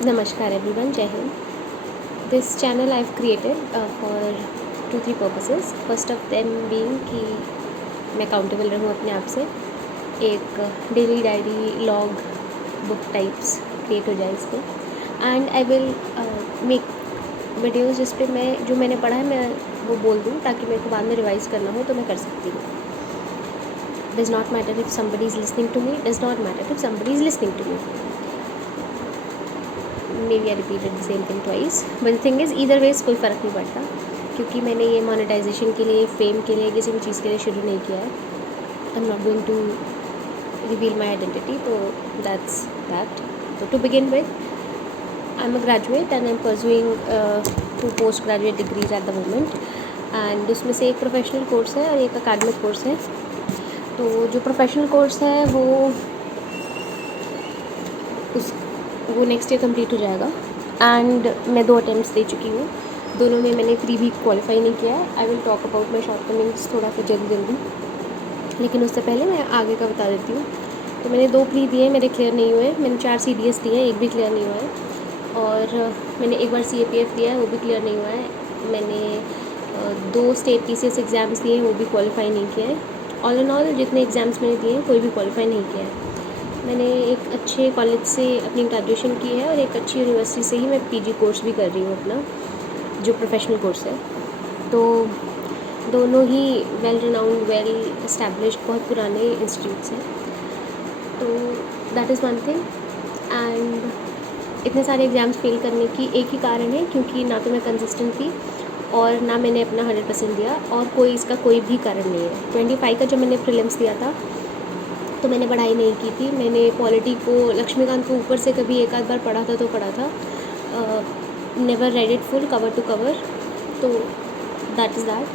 Namaskar everyone, Jai Hind. This channel I've created for 2-3 purposes. First of them being कि मैं accountable रहूँ अपने आप से, एक daily diary log book types create हो जाए इस पर, and I will make videos जिस पे मैं जो मैंने पढ़ा है मैं वो बोल दूँ ताकि मेरे को बाद में रिवाइज़ करना हो तो मैं कर सकती हूँ. Does not matter if somebody is listening to me, does not matter if somebody is listening to me. Maybe I repeated the same thing twice, but the thing is either ways कोई फ़र्क नहीं पड़ता क्योंकि मैंने ये monetization के लिए, fame के लिए, किसी भी चीज़ के लिए शुरू नहीं किया है. I am not going to reveal my identity, तो दैट्स दैट. तो to begin with, I am a graduate and I am pursuing 2 post graduate degrees at the moment, and उसमें से एक प्रोफेशनल कोर्स है और एक अकेडमिक कोर्स है. तो जो प्रोफेशनल कोर्स है वो नेक्स्ट ईयर कंप्लीट हो जाएगा, एंड मैं 2 अटैम्प्ट्स दे चुकी हूँ. दोनों में मैंने प्री भी क्वालिफाई नहीं किया है. I will talk about my shortcomings थोड़ा सा जल्दी, लेकिन उससे पहले मैं आगे का बता देती हूँ. तो मैंने 2 प्री दिए, मेरे क्लियर नहीं हुए. मैंने 4 CDS दिए हैं, एक भी क्लियर नहीं हुआ है. और मैंने एक बार CAPF दिया है, वो भी क्लियर नहीं हुआ है. मैंने 2 स्टेट TCS एग्ज़ाम्स दिए हैं, वो भी क्वालिफाई नहीं किया है. ऑल इन ऑल जितने एग्ज़ाम्स मैंने दिए हैं कोई भी क्वालिफाई नहीं किया है. मैंने एक अच्छे कॉलेज से अपनी ग्रेजुएशन की है और एक अच्छी यूनिवर्सिटी से ही मैं PG कोर्स भी कर रही हूँ अपना, जो प्रोफेशनल कोर्स है. तो दोनों ही वेल रिनाउंड, वेल एस्टैब्लिश्ड, बहुत पुराने इंस्टीट्यूट्स हैं. तो that is one thing. And इतने सारे एग्ज़ाम्स फेल करने की एक ही कारण है, क्योंकि ना तो मैं कंसिस्टेंट थी और ना मैंने अपना 100% दिया, और कोई इसका कोई भी कारण नहीं है. 25 का जब मैंने प्रीलिम्स दिया था तो मैंने पढ़ाई नहीं की थी. मैंने पॉलिटी को, लक्ष्मीकांत को ऊपर से कभी एक आध बार पढ़ा था तो पढ़ा था, never read it full cover to cover. तो दैट इज़ दैट.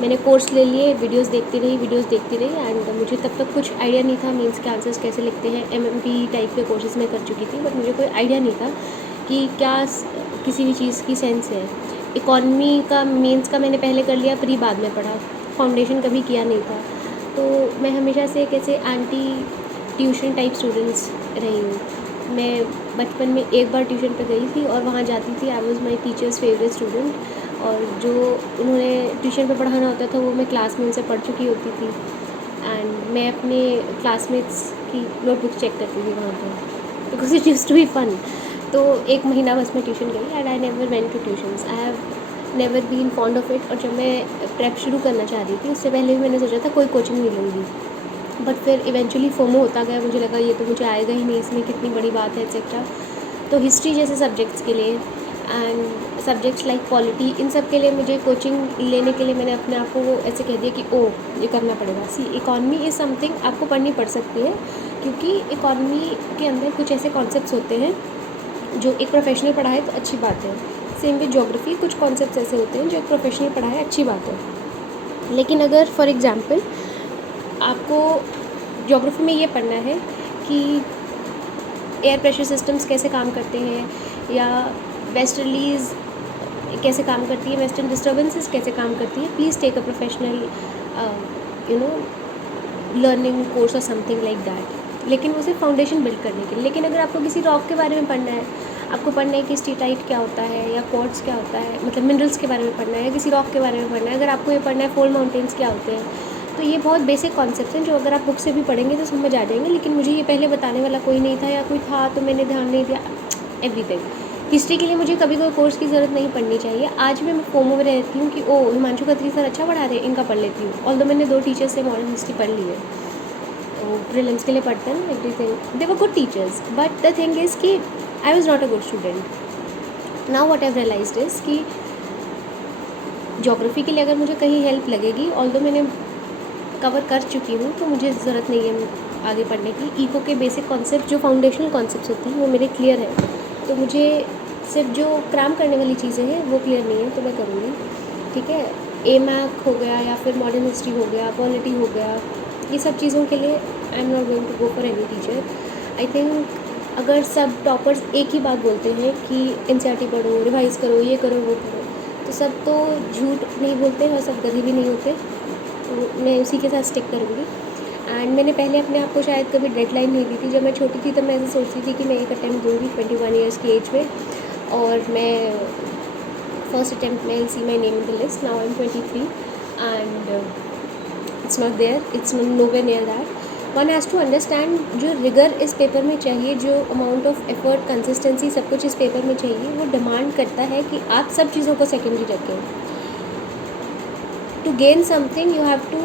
मैंने कोर्स ले लिए, वीडियोस देखती रही, एंड मुझे तब तक कुछ आइडिया नहीं था मीन्स के आंसर्स कैसे लिखते हैं. MMP टाइप के कोर्सेज में कर चुकी थी, बट मुझे कोई आइडिया नहीं था कि क्या किसी भी चीज़ की सेंस है. इकॉनमी का मेंस का मैंने पहले कर लिया, प्री बाद में पढ़ा, फाउंडेशन कभी किया नहीं था. तो मैं हमेशा से एक ऐसे एंटी ट्यूशन टाइप स्टूडेंट्स रही हूँ. मैं बचपन में एक बार ट्यूशन पे गई थी और वहाँ जाती थी. I was my teachers favourite student, और जो उन्होंने ट्यूशन पे पढ़ाना होता था वो मैं क्लास में उनसे पढ़ चुकी होती थी, एंड मैं अपने क्लासमेट्स की नोटबुक चेक करती थी वहाँ पर, because it used to be fun. तो 1 महीना बस मैं ट्यूशन गई, and I never went to tuitions. I have never been fond of it. और जब मैं प्रेप शुरू करना चाह रही थी उससे पहले भी मैंने सोचा था कोई कोचिंग नहीं लूँगी, बट फिर इवेंचुअली फोमो होता गया. मुझे लगा ये तो मुझे आएगा ही नहीं, इसमें कितनी बड़ी बात है एक्सेट्रा. तो हिस्ट्री जैसे सब्जेक्ट्स के लिए एंड सब्जेक्ट्स लाइक पॉलिटी, इन सब के लिए मुझे कोचिंग लेने के लिए मैंने अपने आप को वो ऐसे कह दिया कि ओ ये करना पड़ेगा. सी, इकॉनमी इज़ समथिंग आपको पढ़नी पड़ सकती है, क्योंकि इकॉनमी के अंदर कुछ ऐसे कॉन्सेप्ट्स होते हैं जो एक प्रोफेशनल पढ़ाए तो अच्छी बात है. सेम विद ज्योग्राफी, कुछ कॉन्सेप्ट्स ऐसे होते हैं जो एक प्रोफेशनल पढ़ाए अच्छी बात है. लेकिन अगर फॉर एग्ज़ाम्पल आपको ज्योग्राफी में ये पढ़ना है कि एयर प्रेशर सिस्टम्स कैसे काम करते हैं, या वेस्टर्लीज़ कैसे काम करती है, वेस्टर्न डिस्टर्बेंसेस कैसे काम करती है, please take a professional learning course और समथिंग लाइक दैट. लेकिन वो सिर्फ फाउंडेशन बिल्ड करने के लिए. लेकिन अगर आपको किसी रॉक के बारे में पढ़ना है, आपको पढ़ना है कि स्टीटाइट क्या होता है या क्वार्ट्ज क्या होता है, मतलब मिनरल्स के बारे में पढ़ना है, या किसी रॉक के बारे में पढ़ना है, अगर आपको ये पढ़ना है फोल्ड माउंटेन्स क्या होते हैं, तो ये बहुत बेसिक कॉन्सेप्ट्स हैं जो अगर आप बुक से भी पढ़ेंगे तो समझ आ जाएंगे. लेकिन मुझे ये पहले बताने वाला कोई नहीं था, या कोई था तो मैंने ध्यान नहीं दिया. एवरीथिंग. हिस्ट्री के लिए मुझे कभी कोई कोर्स की ज़रूरत नहीं पड़नी चाहिए. आज मैं फोमो में रहती हूँ कि ओ हिमांशु खत्री सर अच्छा पढ़ा रहे, इनका पढ़ लेती हूँ. ऑल्दो मैंने 2 टीचर्स से मॉडर्न हिस्ट्री पढ़ ली है, तो प्रीलिम्स के लिए पढ़ते हैं everything. They were good teachers, but the thing is कि I was not a good student. Now what I have realised is कि ज्योग्राफी के लिए अगर मुझे कहीं हेल्प लगेगी, ऑल्दो मैंने कवर कर चुकी हूँ, तो मुझे ज़रूरत नहीं है आगे पढ़ने की. इको के बेसिक कॉन्सेप्ट जो फाउंडेशनल कॉन्सेप्ट्स होते हैं वो मेरे क्लियर है, तो मुझे सिर्फ जो क्रैम करने वाली चीज़ें हैं वो क्लियर नहीं है, तो मैं करूँगी. ठीक है. AMAC हो गया, या फिर मॉडर्न हिस्ट्री हो गया, पॉलिटी हो गया, ये सब चीज़ों के लिए I am not going to go for any teacher. I think अगर सब टॉपर्स एक ही बात बोलते हैं कि NCERT पढ़ो, रिवाइज़ करो, ये करो, वो करो, तो सब तो झूठ नहीं बोलते और सब गधे भी नहीं होते. तो मैं उसी के साथ स्टिक करूँगी. एंड मैंने पहले अपने आप को शायद कभी डेडलाइन नहीं दी थी। जब मैं छोटी थी तब मैं ऐसे सोचती थी कि मैं एक अटैम्प्ट दूँगी 21 ईयर्स की एज में, और मैं फर्स्ट अटैम्प्ट में see my name in the list. Now I am 23 and it's not there, it's nowhere near that. One has to understand जो रिगर इस पेपर में चाहिए, जो अमाउंट ऑफ एफर्ट, कंसिस्टेंसी, सब कुछ इस पेपर में चाहिए, वो डिमांड करता है कि आप सब चीज़ों को सेकेंडरी रखें। To gain something you have to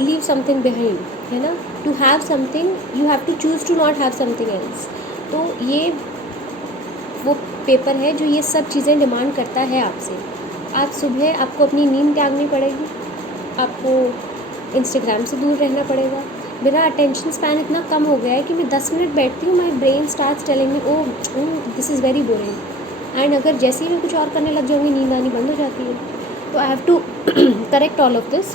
leave something behind, है ना। To have something you have to choose to not have something else. तो ये वो पेपर है जो ये सब चीज़ें डिमांड करता है आपसे। आज सुबह आपको अपनी नींद त्यागनी पड़ेगी, आपको इंस्टाग्राम से दूर रहना पड़ेगा। मेरा अटेंशन स्पैन इतना कम हो गया है कि मैं 10 मिनट बैठती हूँ, my brain starts telling me oh this is very boring, and अगर जैसे ही मैं कुछ और करने लग जाऊँगी नींद आनी बंद हो जाती है। तो I have to correct all of this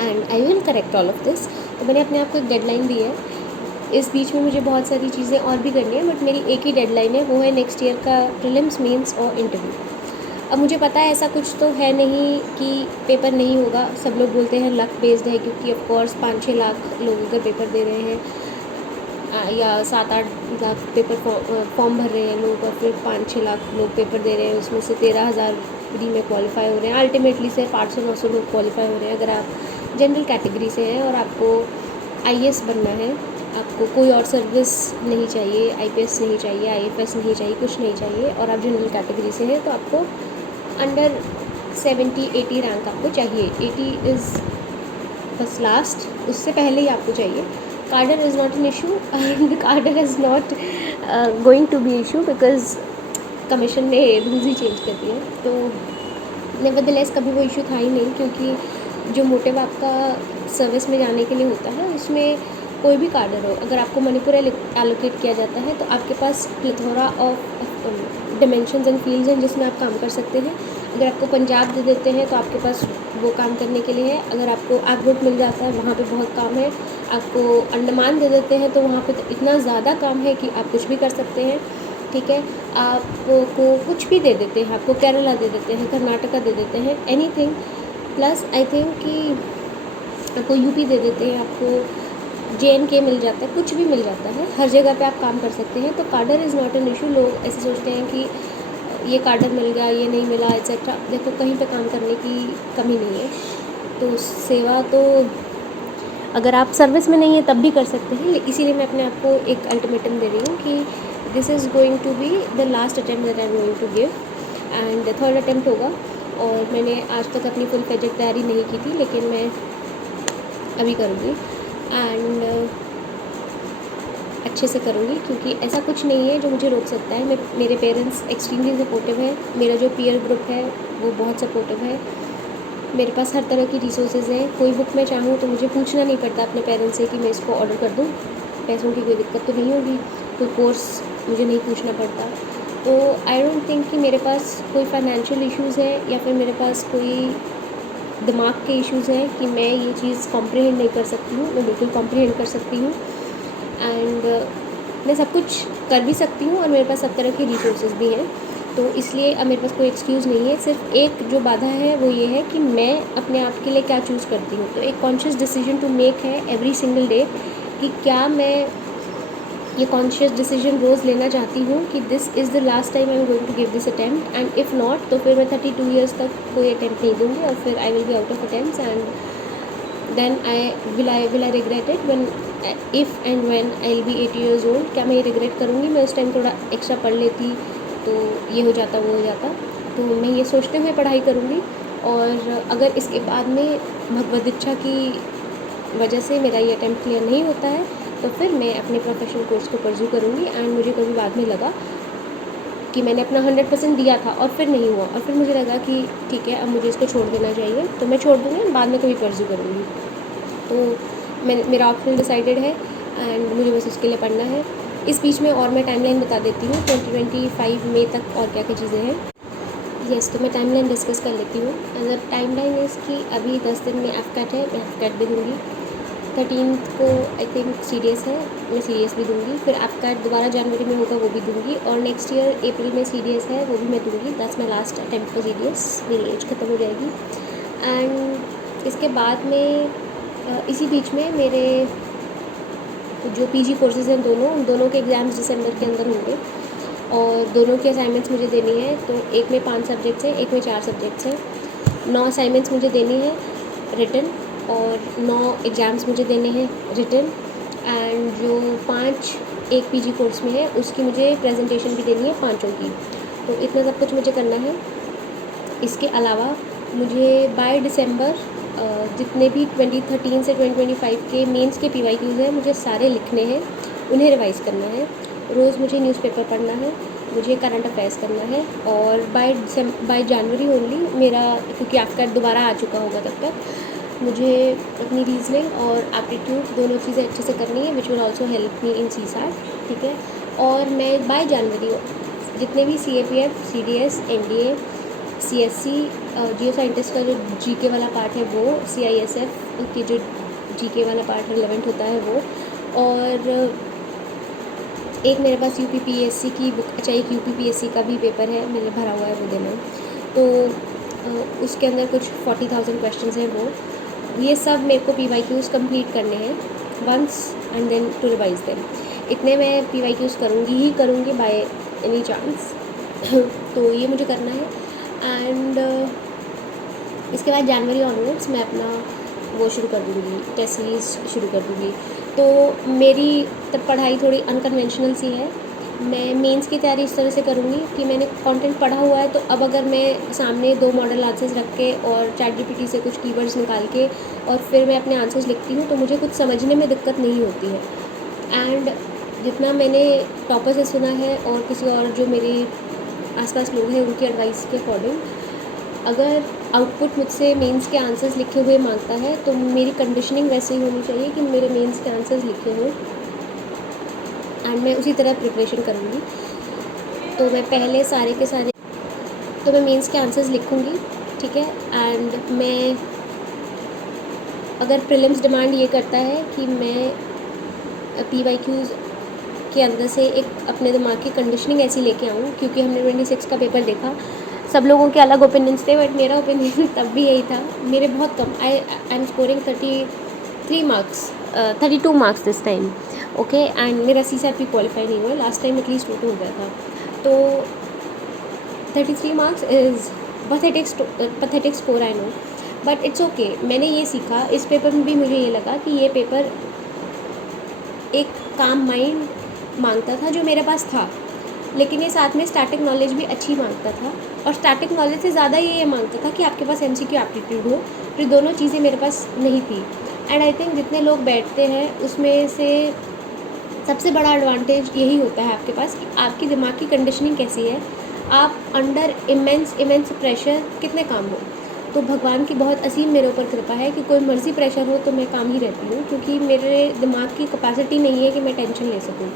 and I will correct all of this. तो मैंने अपने आप को एक डेडलाइन दी है। इस बीच में मुझे बहुत सारी चीज़ें और भी करनी है, बट मेरी एक ही डेडलाइन है, वो है नेक्स्ट ईयर का प्रीलिम्स, मेंस और इंटरव्यू। अब मुझे पता है ऐसा कुछ तो है नहीं कि पेपर नहीं होगा। सब लोग बोलते हैं लक बेस्ड है, क्योंकि ऑफ कोर्स 5-6 लाख लोग अगर पेपर दे रहे हैं, या 7-8 लाख पेपर फॉर्म भर रहे हैं लोग, और फिर 5-6 लाख लोग पेपर दे रहे हैं, उसमें से 13,000 फ्री में क्वालिफाई हो रहे हैं। अल्टीमेटली सिर्फ 800-900 लोग क्वालिफाई हो रहे हैं। अगर आप जनरल कैटेगरी से हैं और आपको IAS बनना है, आपको कोई और सर्विस नहीं चाहिए, IPS नहीं चाहिए, IFS नहीं चाहिए, कुछ नहीं चाहिए, और आप जनरल कैटेगरी से हैं, तो आपको अंडर 70-80 रैंक आपको चाहिए। 80 इज़ बस लास्ट, उससे पहले ही आपको चाहिए। Cadre is not an issue and cadre is not going to be issue, because commission ने रूल्स ही चेंज कर दिए। तो नेवरदलेस कभी वो इशू था ही नहीं, क्योंकि जो मोटिव आपका सर्विस में जाने के लिए होता है, उसमें कोई भी कार्डर हो, अगर आपको मणिपुर एलोकेट किया जाता है तो आपके पास plethora of dimensions and fields हैं जिसमें आप काम कर सकते हैं। अगर आपको पंजाब दे देते हैं तो आपके पास वो काम करने के लिए है। अगर आपको एग्रोट मिल जाता है, वहाँ पे बहुत काम है। आपको अंडमान दे देते हैं तो वहाँ पे तो इतना ज़्यादा काम है कि आप कुछ भी कर सकते हैं, ठीक है। आपको कुछ भी दे देते हैं, आपको केरला दे देते हैं, कर्नाटका दे देते हैं, एनीथिंग। प्लस आई थिंक कि आपको यूपी दे देते हैं, आपको JNK मिल जाता है, कुछ भी मिल जाता है, हर जगह पे आप काम कर सकते हैं। तो कार्डर इज़ नॉट एन इशू। लोग ऐसे सोचते हैं कि ये कार्डर मिल गया, ये नहीं मिला, एक्सेट्रा। देखो, कहीं पे काम करने की कमी नहीं है। तो सेवा तो अगर आप सर्विस में नहीं है तब भी कर सकते हैं। इसीलिए मैं अपने आप को एक अल्टीमेटम दे रही हूँ कि this is going to be the last attempt that I am going to give, and third attempt होगा। और मैंने आज तक अपनी फुल फ्लेजेड तैयारी नहीं की थी, लेकिन मैं अभी करूँगी एंड अच्छे से करूँगी, क्योंकि ऐसा कुछ नहीं है जो मुझे रोक सकता है। मेरे पेरेंट्स एक्सट्रीमली सपोर्टिव है, मेरा जो पीयर ग्रुप है वो बहुत सपोर्टिव है, मेरे पास हर तरह की रिसोर्सेज हैं। कोई बुक मैं चाहूँ तो मुझे पूछना नहीं पड़ता अपने पेरेंट्स से कि मैं इसको ऑर्डर कर दूँ, पैसों की कोई दिक्कत तो नहीं होगी। कोई कोर्स मुझे नहीं पूछना पड़ता। तो आई डोंट थिंक कि मेरे पास कोई फाइनेंशियल इश्यूज़ है, या फिर मेरे पास कोई दिमाग के इश्यूज़ हैं कि मैं ये चीज़ कॉम्प्रिहेंड नहीं कर सकती हूँ। मैं बिल्कुल कॉम्प्रिहेंड कर सकती हूँ, एंड मैं सब कुछ कर भी सकती हूँ, और मेरे पास सब तरह के रिसोर्सेज भी हैं। तो इसलिए अब मेरे पास कोई एक्सक्यूज़ नहीं है। सिर्फ एक जो बाधा है वो ये है कि मैं अपने आप के लिए क्या चूज़ करती हूँ। तो एक कॉन्शियस डिसीजन टू मेक है एवरी सिंगल डे, कि क्या मैं ये कॉन्शियस डिसीजन रोज़ लेना चाहती हूँ कि this is the last time I am going to give this attempt, and if not तो फिर मैं 32 ईयर्स तक कोई अटैम्प्ट नहीं दूँगी, और फिर I will be out of attempts, and then I will regret it when if and when I will be 80 years old. क्या मैं ये रिग्रेट करूँगी? मैं उस टाइम थोड़ा एक्स्ट्रा पढ़ लेती तो ये हो जाता, वो हो जाता। तो मैं ये सोचते हुए पढ़ाई करूँगी, और अगर इसके बाद में भगवद इच्छा की वजह से मेरा ये अटैम्प्ट क्लियर नहीं होता है तो फिर मैं अपने प्रोफेशनल कोर्स को परस्यू करूँगी। एंड मुझे कभी बाद में लगा कि मैंने अपना 100% दिया था और फिर नहीं हुआ, और फिर मुझे लगा कि ठीक है अब मुझे इसको छोड़ देना चाहिए, तो मैं छोड़ दूँगी, बाद में कभी परस्यू करूँगी। तो मेरा ऑप्शन डिसाइडेड है, एंड मुझे बस उसके लिए पढ़ना है। इस बीच में और मैं टाइमलाइन बता देती हूँ 2025 मई तक और क्या क्या चीज़ें हैं। यस, तो मैं टाइमलाइन डिस्कस कर लेती हूँ। अगर टाइमलाइन इसकी अभी 10 दिन में एफकैट है, मैं एफकैट भी दूँगी। 13 को आई थिंक CDS है, मैं CDS भी दूँगी। फिर एफकैट दोबारा जनवरी में होगा, वो भी दूँगी। और नेक्स्ट ईयर अप्रैल में CDS है, वो भी मैं दूँगी। 10 में लास्ट अटैम्प्ट for CDS, मेरी एज ख़त्म हो जाएगी। एंड इसके बाद में इसी बीच में मेरे जो पीजी कोर्सेज़ हैं दोनों, उन दोनों के एग्ज़ाम्स दिसंबर के अंदर होंगे और दोनों की असाइनमेंट्स मुझे देनी है। तो एक में 5 सब्जेक्ट्स हैं, एक में 4 सब्जेक्ट्स हैं। 9 असाइनमेंट्स मुझे देनी है रिटन और 9 एग्ज़ाम्स मुझे देने हैं रिटन। एंड जो 5 एक पीजी कोर्स में है उसकी मुझे प्रेजेंटेशन भी देनी है 5 की। तो इतना सब कुछ मुझे करना है। इसके अलावा मुझे बाय दिसंबर जितने भी 2013 से 2025 के मेंस के पीवाईक्यूज़ हैं मुझे सारे लिखने हैं, उन्हें रिवाइज़ करना है। रोज़ मुझे न्यूज़पेपर पढ़ना है, मुझे करंट अफेयर्स करना है और बाय जनवरी ओनली मेरा, क्योंकि आपका दोबारा आ चुका होगा तब तक, मुझे अपनी रीजनिंग और एप्टीट्यूड दोनों चीज़ें अच्छे से करनी है, which will also help me in CSAT. ठीक है। और मैं बाय जनवरी जितने भी CAPF, CDS, NDA, CSC, जियो साइंटिस्ट का जो जीके वाला पार्ट है वो, CISF की जो जीके वाला पार्ट रिलेवेंट होता है वो, और एक मेरे पास UPPSC की बुक, अच्छा एक UPPSC का भी पेपर है मैंने भरा हुआ है वो देना है। तो उसके अंदर कुछ 40,000 क्वेश्चंस हैं वो, ये सब मेरे को PYQs कंप्लीट करने हैं once and then to revise them. इतने मैं PYQs करूँगी बाय एनी चांस। तो ये मुझे करना है। एंड इसके बाद जनवरी ऑनवर्ड्स मैं अपना वो शुरू कर दूँगी, टेस्ट सीरीज़ शुरू कर दूँगी। तो मेरी तब पढ़ाई थोड़ी अनकन्वेंशनल सी है। मैं मेंस की तैयारी इस तरह से करूँगी कि मैंने कंटेंट पढ़ा हुआ है, तो अब अगर मैं सामने 2 मॉडल आंसर्स रख के और ChatGPT से कुछ कीवर्ड्स निकाल के और फिर मैं अपने आंसर्स लिखती हूँ तो मुझे कुछ समझने में दिक्कत नहीं होती है। एंड जितना मैंने टॉपर से सुना है और किसी और जो मेरे आसपास लोग हैं उनकी एडवाइस के अकॉर्डिंग, अगर आउटपुट मुझसे मेंस के आंसर्स लिखे हुए मांगता है तो मेरी कंडीशनिंग वैसे ही होनी चाहिए कि मेरे मेंस के आंसर्स लिखे हों एंड मैं उसी तरह प्रिपरेशन करूँगी। तो मैं पहले सारे के सारे, तो मैं मेंस के आंसर्स लिखूँगी, ठीक है। एंड मैं, अगर प्रीलिम्स डिमांड ये करता है कि मैं PYQs के अंदर से एक अपने दिमाग की कंडीशनिंग ऐसी लेके आऊँ, क्योंकि हमने 26 का पेपर देखा, सब लोगों के अलग ओपिनियंस थे, बट मेरा ओपिनियन तब भी यही था। मेरे बहुत कम, I am scoring 32 marks this time, okay. And मेरा CSAT भी क्वालिफाई नहीं हुआ, लास्ट टाइम एटलीस्ट वो तो हो गया था। तो 33 marks is pathetic score, I know, but it's okay. मैंने ये सीखा इस पेपर में भी, मुझे ये लगा कि ये पेपर एक काम माइंड मांगता था जो मेरे पास था, लेकिन ये साथ में स्टैटिक नॉलेज भी अच्छी मांगता था, और स्टैटिक नॉलेज से ज़्यादा ये मांगता था कि आपके पास MCQ एप्टीट्यूड हो। फिर दोनों चीज़ें मेरे पास नहीं थी। एंड आई थिंक जितने लोग बैठते हैं उसमें से सबसे बड़ा एडवांटेज यही होता है आपके पास कि आपकी दिमाग की कंडीशनिंग कैसी है, आप अंडर इमेंस प्रेशर कितने काम हो। तो भगवान की बहुत असीम मेरे ऊपर कृपा है कि कोई मर्ज़ी प्रेशर हो तो मैं काम ही रहती हूँ, क्योंकि मेरे दिमाग की कैपेसिटी नहीं है कि मैं टेंशन ले सकूँ।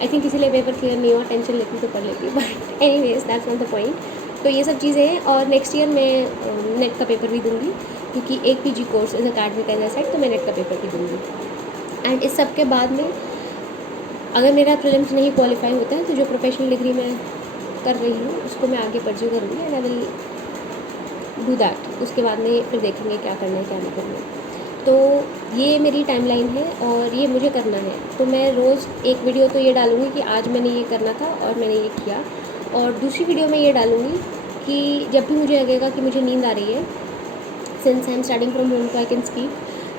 आई थिंक इसीलिए पेपर क्लियर नहीं हुआ, टेंशन लेती तो कर लेती, but anyways that's not the point. तो ये सब चीज़ें हैं। और नेक्स्ट ईयर मैं नेट का पेपर भी दूँगी, क्योंकि एक PG course is academic as I said, तो मैं नेट का पेपर भी दूँगी। एंड इस सब के बाद में अगर मेरा प्रीलिम्स नहीं क्वालिफाई होता है तो जो प्रोफेशनल डिग्री मैं कर रही हूँ उसको मैं आगे परस्यू करूँगी, and I will do that. उसके बाद में फिर देखेंगे क्या करना है क्या नहीं करना है। तो ये मेरी टाइमलाइन है और ये मुझे करना है। तो मैं रोज़ एक वीडियो तो ये डालूँगी कि आज मैंने ये करना था और मैंने ये किया, और दूसरी वीडियो में ये डालूँगी कि जब भी मुझे लगेगा कि मुझे नींद आ रही है, since I am starting from home तो आई कैन स्पीक,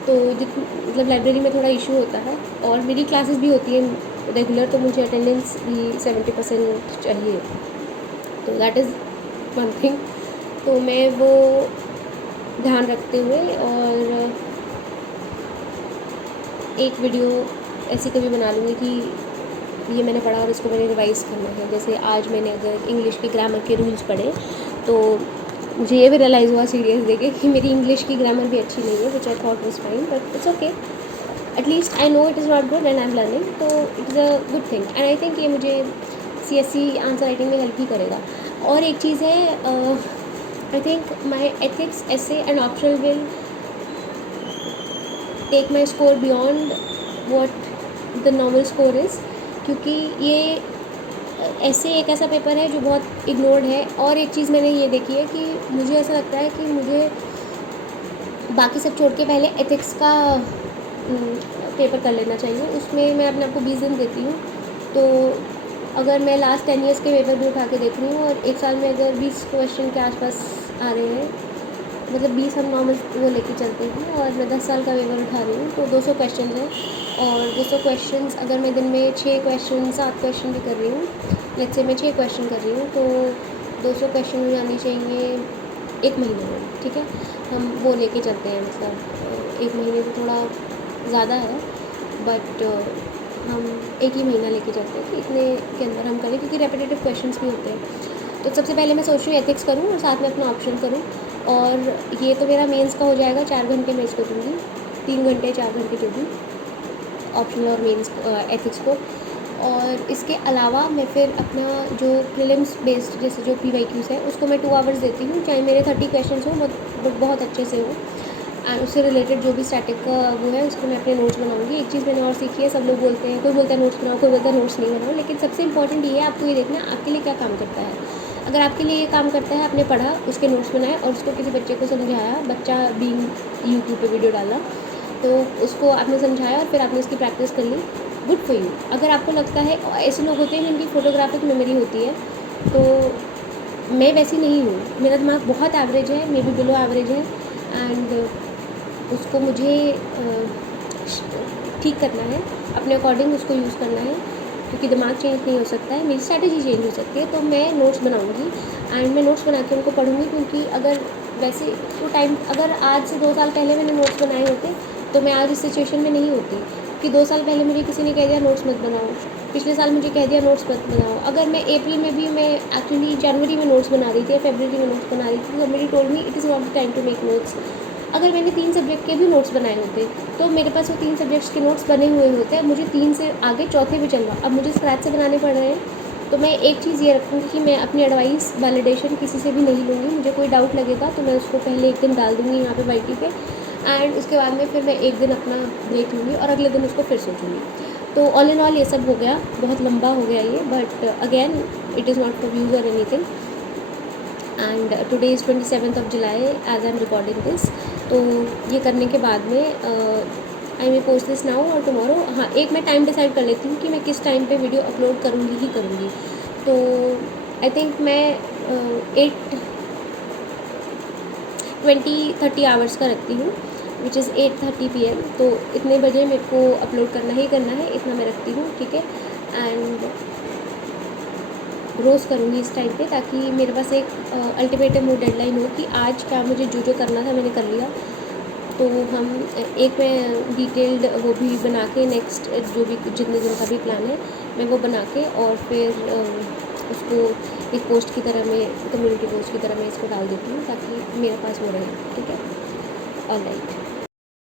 तो मतलब लाइब्रेरी में थोड़ा इशू होता है और मेरी क्लासेस भी होती हैं रेगुलर, तो मुझे अटेंडेंस भी 70% चाहिए, तो दैट इज़ वन थिंग। तो मैं वो ध्यान रखते हुए और एक वीडियो ऐसी कभी बना लूँगी कि ये मैंने पढ़ा और इसको मैंने रिवाइज़ करना है। जैसे आज मैंने अगर इंग्लिश के ग्रामर के रूल्स पढ़े तो मुझे ये भी रियलाइज़ हुआ सीरियस देके कि मेरी इंग्लिश की ग्रामर भी अच्छी नहीं है, which I thought was fine, but it's okay, at least I know it is not good and I am learning, तो it is a good thing. And I think ये मुझे CSC आंसर राइटिंग में help ही करेगा। और एक चीज़ है, I think my ethics essay and optional will take my score beyond what the normal score is, क्योंकि ये ऐसे एक ऐसा पेपर है जो बहुत इग्नोर्ड है। और एक चीज़ मैंने ये देखी है कि मुझे ऐसा लगता है कि मुझे बाकी सब छोड़ के पहले एथिक्स का पेपर कर लेना चाहिए। उसमें मैं अपने आप को 20 दिन देती हूँ। तो अगर मैं लास्ट 10 ईयर्स के पेपर भी उठा के देख रही हूँ और एक साल में अगर 20 क्वेश्चन के आसपास आ रहे हैं, मतलब 20 हम नॉर्मल वो लेके चलते हैं, और मैं 10 साल का पेपर उठा रही हूँ तो 200 क्वेश्चन हैं। और 200 क्वेश्चन अगर मैं दिन में 6 क्वेश्चन 7 क्वेश्चन भी कर रही हूँ, लेट्स से मैं 6 क्वेश्चन कर रही हूँ, तो 200 क्वेश्चन हो जाने चाहिए एक महीने में, ठीक है। हम वो लेके चलते हैं, मतलब एक महीने तो थोड़ा ज़्यादा है, बट हम एक ही महीना लेके चलते हैं कि इतने के अंदर हम करें, क्योंकि रेपिटेटिव क्वेश्चंस भी होते हैं। तो सबसे पहले मैं सोच रही हूँ एथिक्स करूँ और साथ में अपना ऑप्शन करूँ। और ये तो मेरा मेंस का हो जाएगा, 4 घंटे मैं इसको दूँगी, 3 घंटे 4 घंटे जो भी ऑप्शनल और मेंस एथिक्स को। और इसके अलावा मैं फिर अपना जो प्रीलिम्स बेस्ड जैसे जो PYQs है उसको मैं 2 आवर्स देती हूँ, चाहे मेरे 30 क्वेश्चन हो बहुत अच्छे से हो, एंड उससे रिलेटेड जो भी स्टैटिक का वो है उसको मैं अपने नोट्स बनाऊंगी। एक चीज़ मैंने और सीखी है, सब लोग बोलते हैं, कोई बोलता है नोट्स बनाओ, कोई बोलता है नोट्स नहीं बनाओ, लेकिन सबसे इंपॉर्टेंट ये है आपको ये देखना है आपके लिए क्या काम करता है। अगर आपके लिए ये काम करता है, आपने पढ़ा, उसके नोट्स बनाए और उसको किसी बच्चे को समझाया, बच्चा बीइंग यूट्यूब पे वीडियो डाला तो उसको आपने समझाया और फिर आपने उसकी प्रैक्टिस कर ली, गुड फॉर यू। अगर आपको लगता है, ऐसे लोग होते हैं जिनकी फोटोग्राफिक मेमोरी होती है, तो मैं वैसी नहीं हूँ, मेरा दिमाग बहुत एवरेज है, मे बी बिलो एवरेज है, एंड उसको मुझे ठीक करना है, अपने अकॉर्डिंग उसको यूज़ करना है, क्योंकि दिमाग चेंज नहीं हो सकता है, मेरी स्ट्रैटेजी चेंज हो सकती है। तो मैं नोट्स बनाऊंगी एंड मैं नोट्स बना के उनको पढ़ूंगी, क्योंकि अगर वैसे वो टाइम, अगर आज से 2 साल पहले मैंने नोट्स बनाए होते तो मैं आज इस सिचुएशन में नहीं होती। कि 2 साल पहले मुझे किसी ने कह दिया नोट्स मत बनाओ, पिछले साल मुझे कह दिया नोट्स मत बनाओ, अगर मैं अप्रैल में भी, मैं एक्चुअली जनवरी में नोट्स बना रही थी या फरवरी में नोट्स बना रही थी, तो मेरी told me it is not the time to make notes. अगर मैंने 3 सब्जेक्ट के भी नोट्स बनाए होते तो मेरे पास वो 3 सब्जेक्ट्स के नोट्स बने हुए होते, अब मुझे 3 से आगे चौथे भी चलना, अब मुझे स्क्रैच से बनाने पड़ रहे हैं। तो मैं एक चीज़ ये रखूँगी कि मैं अपनी एडवाइस वैलिडेशन किसी से भी नहीं लूँगी, मुझे कोई डाउट लगेगा तो मैं उसको पहले एक दिन डाल दूँगी यहाँ पे वाईटी पे, एंड उसके बाद में फिर मैं एक दिन अपना ब्रेक लूँगी और अगले दिन उसको फिर सोचूँगी। तो ऑल इन ऑल ये सब हो गया, बहुत लंबा हो गया ये, but again it is not for views और anything. And today is 27th of July as I am recording this. तो ये करने के बाद में I may post this now और टुमारो। हाँ, एक मैं टाइम डिसाइड कर लेती हूँ कि मैं किस टाइम पे वीडियो अपलोड करूँगी ही करूँगी। तो आई थिंक मैं 8-20-30 आवर्स का रखती हूँ, विच इज़ 8:30 PM। तो इतने बजे मेरे को अपलोड करना ही करना है, इतना मैं रखती हूँ, ठीक है। एंड रोज़ करूँगी इस टाइम पे, ताकि मेरे पास एक अल्टीमेटम वो डेडलाइन हो कि आज क्या मुझे जो जो करना था मैंने कर लिया। तो हम एक मैं डिटेल्ड वो भी बना के, नेक्स्ट जो भी जितने दिन का भी प्लान है मैं वो बना के, और फिर उसको एक पोस्ट की तरह मैं, कम्युनिटी पोस्ट की तरह मैं इसको डाल देती हूँ, ताकि मेरे पास वो रहे, ठीक है। ऑलराइट।